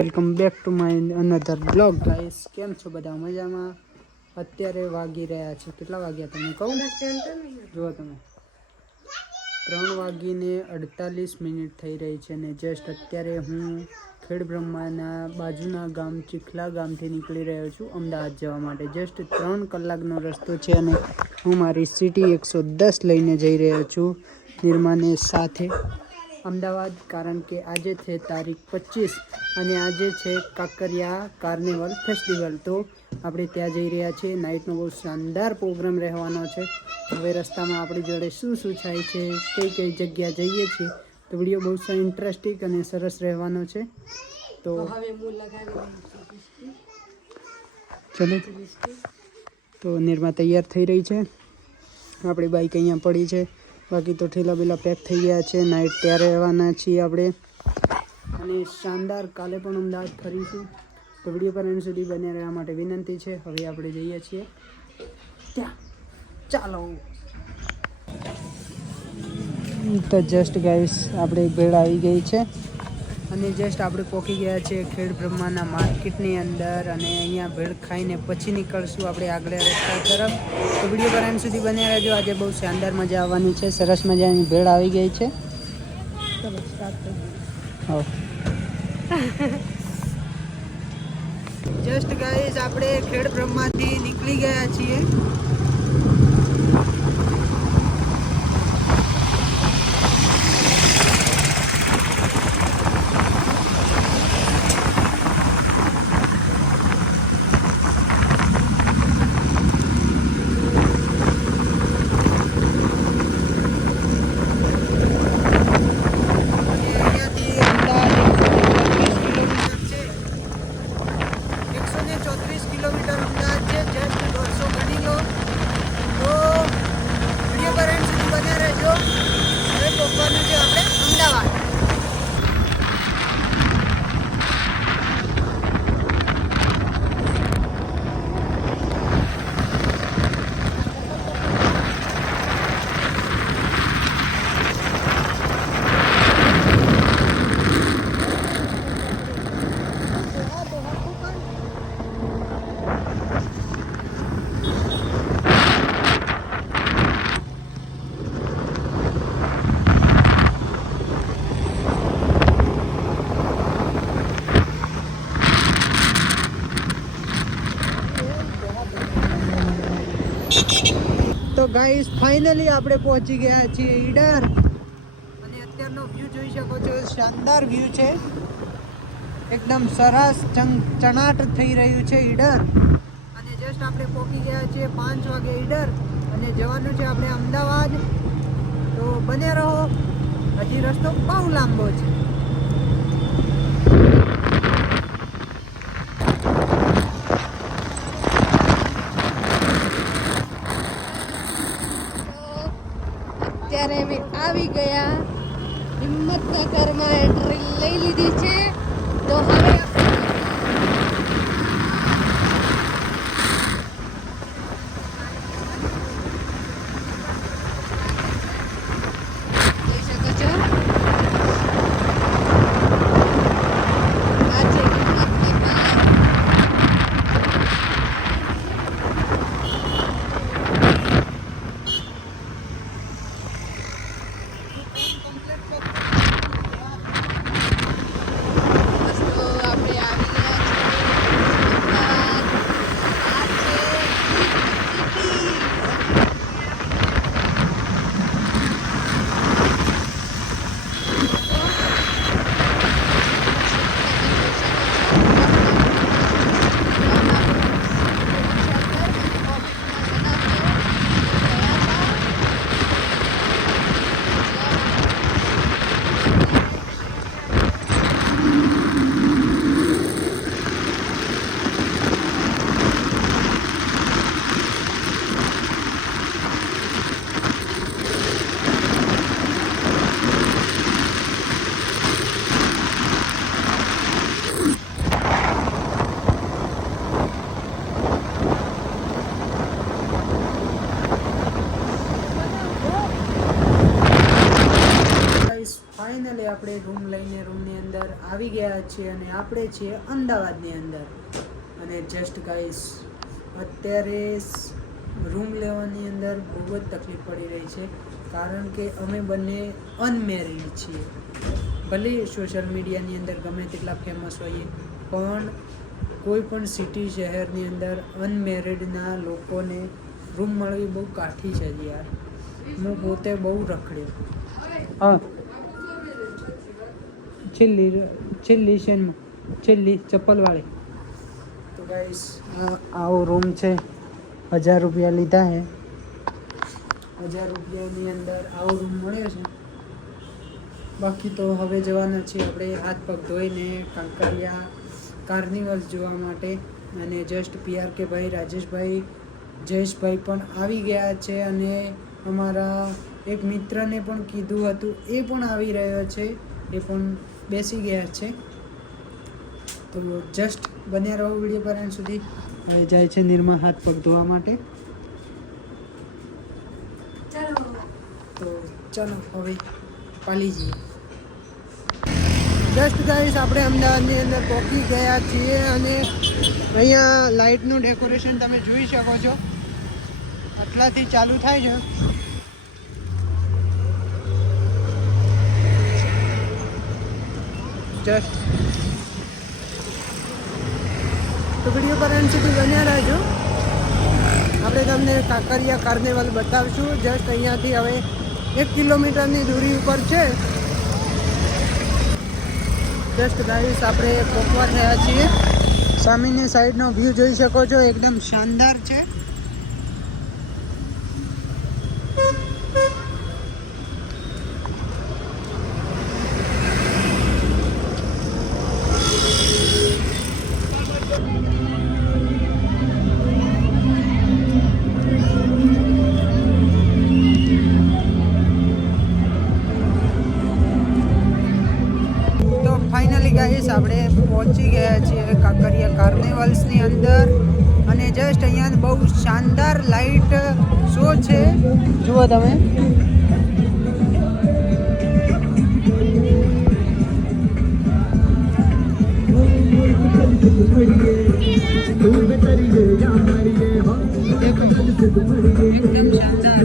Welcome back to my another blog guys. કેમ છો બધા? મજામાં? અત્યારે વાગી રહ્યા છે, કેટલા વાગ્યા તમને કહું? જુઓ તમે, 3:48 થઈ રહી છે ને જસ્ટ અત્યારે હું ખેડબ્રહ્માના બાજુના ગામ ચીખલા ગામથી નીકળી રહ્યો છું અમદાવાદ જવા માટે. જસ્ટ 3 કલાકનો રસ્તો છે અને હું મારી સિટી 110 લઈને જઈ રહ્યો છું નિર્માને સાથે અમદાવાદ, કારણ કે આજે છે તારીખ 25 અને આજે છે કાંકરિયા કાર્નિવલ ફેસ્ટિવલ. તો આપણે ત્યાં જઈ રહ્યા છીએ. નાઇટનો બહુ શાનદાર પ્રોગ્રામ રહેવાનો છે. હવે રસ્તામાં આપણી જોડે શું થાય છે, કઈ જગ્યા જઈએ છીએ, તો વિડીયો બહુ ઇન્ટરેસ્ટિંગ અને સરસ રહેવાનો છે. તો ચલો, તો નિર્મા તૈયાર થઈ રહી છે. આપણી બાઈક અહીંયા પડી છે, બાકી તો ઠેલા બેલા પેક થઈ ગયા છે. નાઇટ ત્યાં રહેવાના છીએ આપણે અને શાનદાર કાલે પણ અમદાવાદ ફરીશું. તો વિડીયો પર એન્ડ સુધી બન્યા રહેવા માટે વિનંતી છે. હવે આપણે જઈએ છીએ ત્યાં, ચાલો. તો જસ્ટ ગાઈસ આપણે ભેળ આવી ગઈ છે અને જસ્ટ આપણે પહોંચી ગયા છીએ ખેડબ્રહ્માના માર્કેટની અંદર અને અહીંયા ભેળ ખાઈને પછી નીકળશું આપણે આગળ રસ્તા તરફ. તો વિડીયો પર એન્ડ સુધી બન્યા રહેજો. આજે બહુ શાનદાર મજા આવવાની છે. સરસ મજાની ભેળ આવી ગઈ છે. ચલો સ્ટાર્ટ કરીએ. જસ્ટ ગાઈસ આપણે ખેડબ્રહ્માથી નીકળી ગયા છીએ. તો ગાઈસ ફાઇનલી આપણે પહોંચી ગયા છીએ ઈડર અને અત્યારનો વ્યૂ જોઈ શકો છો. શાનદાર વ્યૂ છે, એકદમ સરસ ચણાટ થઈ રહ્યું છે ઈડર. અને જસ્ટ આપણે પહોંચી ગયા છીએ 5 વાગે ઈડર અને જવાનું છે આપણે અમદાવાદ. તો બને રહો, હજી રસ્તો બહુ લાંબો છે. અત્યારે અમે આવી ગયા હિંમતનગરમાં, એન્ટ્રી લઈ લીધી છે. તો હવે જોઈ શકો છો આ છે હિંમતનગર. આવી ગયા છીએ અને આપણે છીએ અમદાવાદની અંદર. અને જસ્ટ ગાઈસ અત્યારે રૂમ લેવાની અંદર બહુ જ તકલીફ પડી રહી છે, કારણ કે અમે બંને અનમેરિડ છીએ. ભલે સોશિયલ મીડિયાની અંદર ગમે તેટલા ફેમસ હોઈએ, પણ કોઈ પણ સિટી શહેરની અંદર અનમેરિડના લોકોને રૂમ મળવી બહુ કાઠી છે યાર. હું પોતે બહુ રખડ્યો. હા, છેલ્લી ચપ્પલવાળી. તો ગાઈસ આવો રૂમ છે, 1000 રૂપિયા લીધા છે. 1000 રૂપિયાની અંદર આવો રૂમ મળ્યો છે. બાકી તો હવે જવાના છીએ આપણે હાથ પગ ધોઈને કાંકરિયા કાર્નિવલ જોવા માટે. અને જસ્ટ PRK ભાઈ, રાજેશભાઈ, જયેશભાઈ પણ આવી ગયા છે અને અમારા એક મિત્રને પણ કીધું હતું, એ પણ આવી રહ્યો છે, એ પણ બેસી ગયા છે. તો જસ્ટ બન્યા રહો વિડીયો પર એન્ડ સુધી. હવે જાય છે નિર્મા હાથ પગ ધોવા માટે. તો ચાલો હવે પાલી જઈએ. જસ્ટ ગાઈસ આપણે અમદાવાદની અંદર પહોંચી ગયા છીએ અને અહીંયા લાઇટનું ડેકોરેશન તમે જોઈ શકો છો. આટલાથી ચાલુ થાય છે. જસ્ટ તો વિડીયો પર એન્ડ સુધી બન્યા રહેજો. આપણે તમને કાંકરિયા કાર્નિવલ બતાવશું. જસ્ટ અહીંયાથી હવે 1 કિલોમીટરની દૂરી ઉપર છે. જસ્ટ ગાઈસ આપણે પહોંચવા થયા છીએ. સામેની સાઈડનો વ્યૂ જોઈ શકો છો, એકદમ શાનદાર છે. ફાઇનલી ગાઈસ આપણે પહોંચી ગયા છીએ કાંકરિયા કાર્નિવલ્સની અંદર. અને જસ્ટ અહીંયા બહુ શાનદાર લાઇટ શો છે, જુઓ તમે. એકદમ શાનદાર.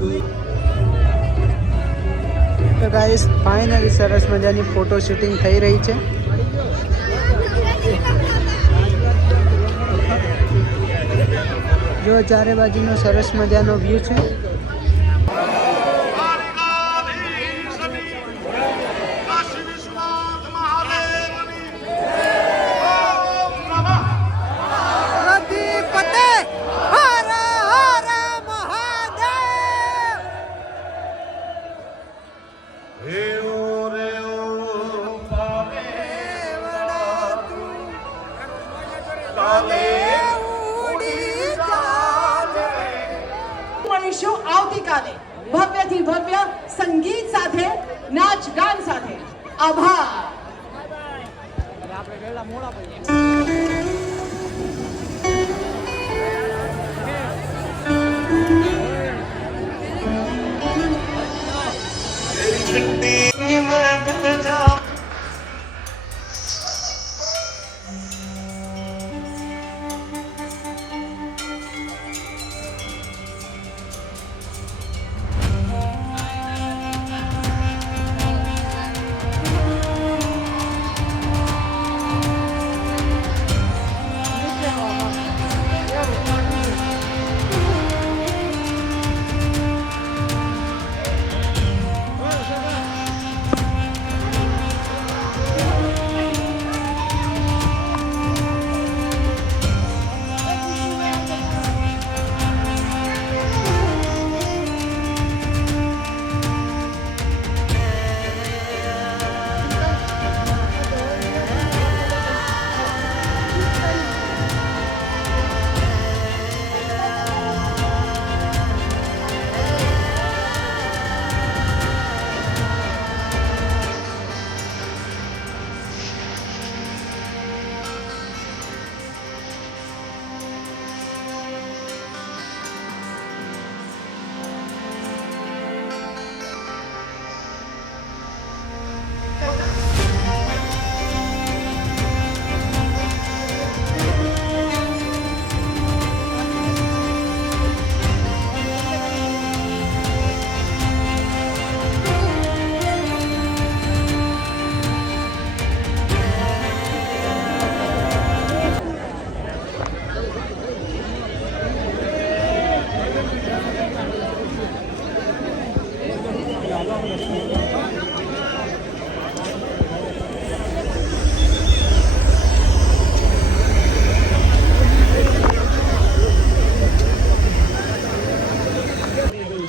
તો ગાઈસ ફાઇનલી સરસ મજાની ફોટો શૂટિંગ થઈ રહી છે. જો ચારે બાજુનો સરસ મજાનો વ્યૂ છે. મળીશું આવતીકાલે ભવ્યથી ભવ્ય સંગીત સાથે, નાચ ગાન સાથે. આભાર.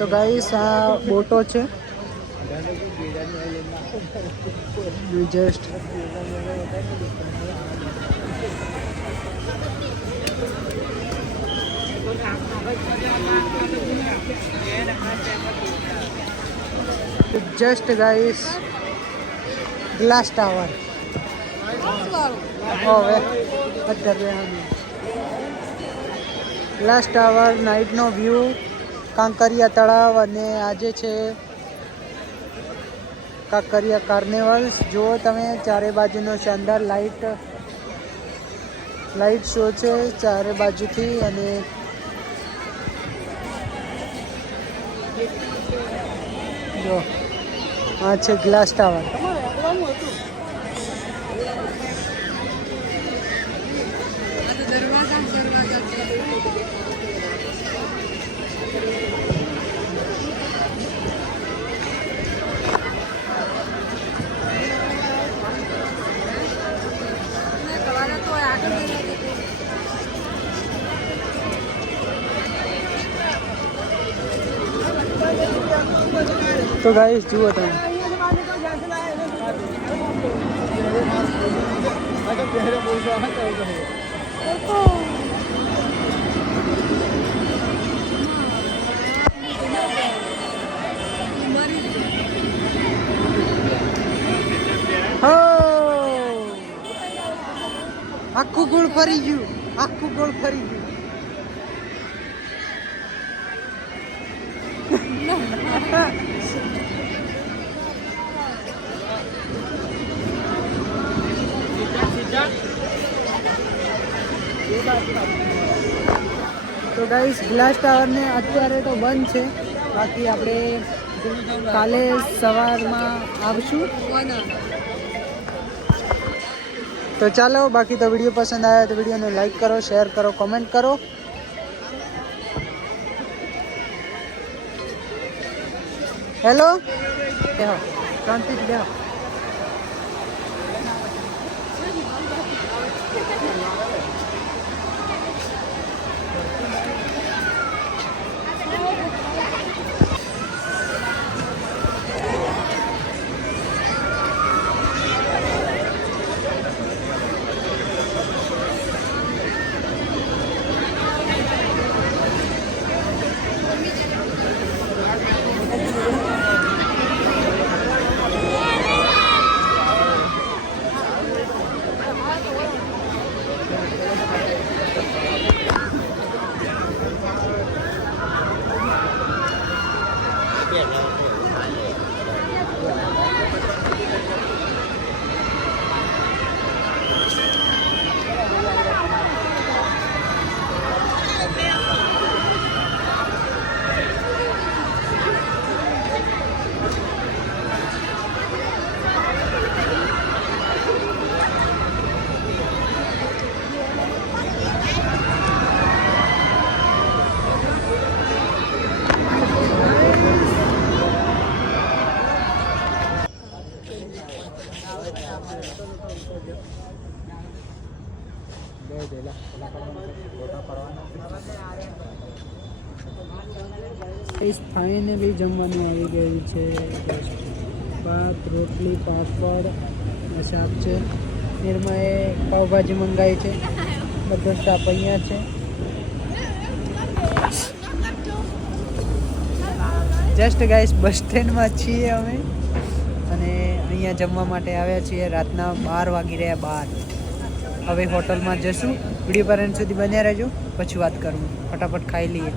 તો ગાઈસ આ બોટો છે. Just guys glass tower. હવે ગ્લાસ ટાવર નાઇટનો વ્યૂ, કાંકરિયા તળાવ અને આજે છે કાંકરિયા કાર્નિવલ્સ. જુઓ તમે ચારે બાજુનો શાનદાર લાઇટ શો છે ચારે બાજુથી. અને જો આ છે ગ્લાસ ટાવર. તો ગાઈસ જુઓ તમે આખું ગોળ ફરી ગયું, આખું ગોળ ફરી ગયું. તો ગાઈસ ગ્લાસ ટાવર ને અત્યારે તો બંધ છે, બાકી આપણે કાલે સવારમાં આવશું. તો ચાલો, બાકી તો વિડીયો પસંદ આવ્યો તો વિડીયોને લાઈક કરો, શેર કરો, કોમેન્ટ કરો. હેલો, બેહો શાંતિથી બેહો. ફાઇનલી જમવાનું આવી ગયું છે. ભાત, રોટલી, પાપડ અને શાક છે. નિર્માએ પાવભાજી મંગાવી છે. બધો સ્ટાફ અહીંયા છે. જસ્ટ ગાઈસ બસ સ્ટેન્ડમાં છીએ અમે અને અહીંયા જમવા માટે આવ્યા છીએ. રાતના 12 વાગી રહ્યા. હવે હોટલમાં જશું. વિડીયો પર એન્ડ સુધી બન્યા રહેજો, પછી વાત કરું. ફટાફટ ખાઈ લઈએ.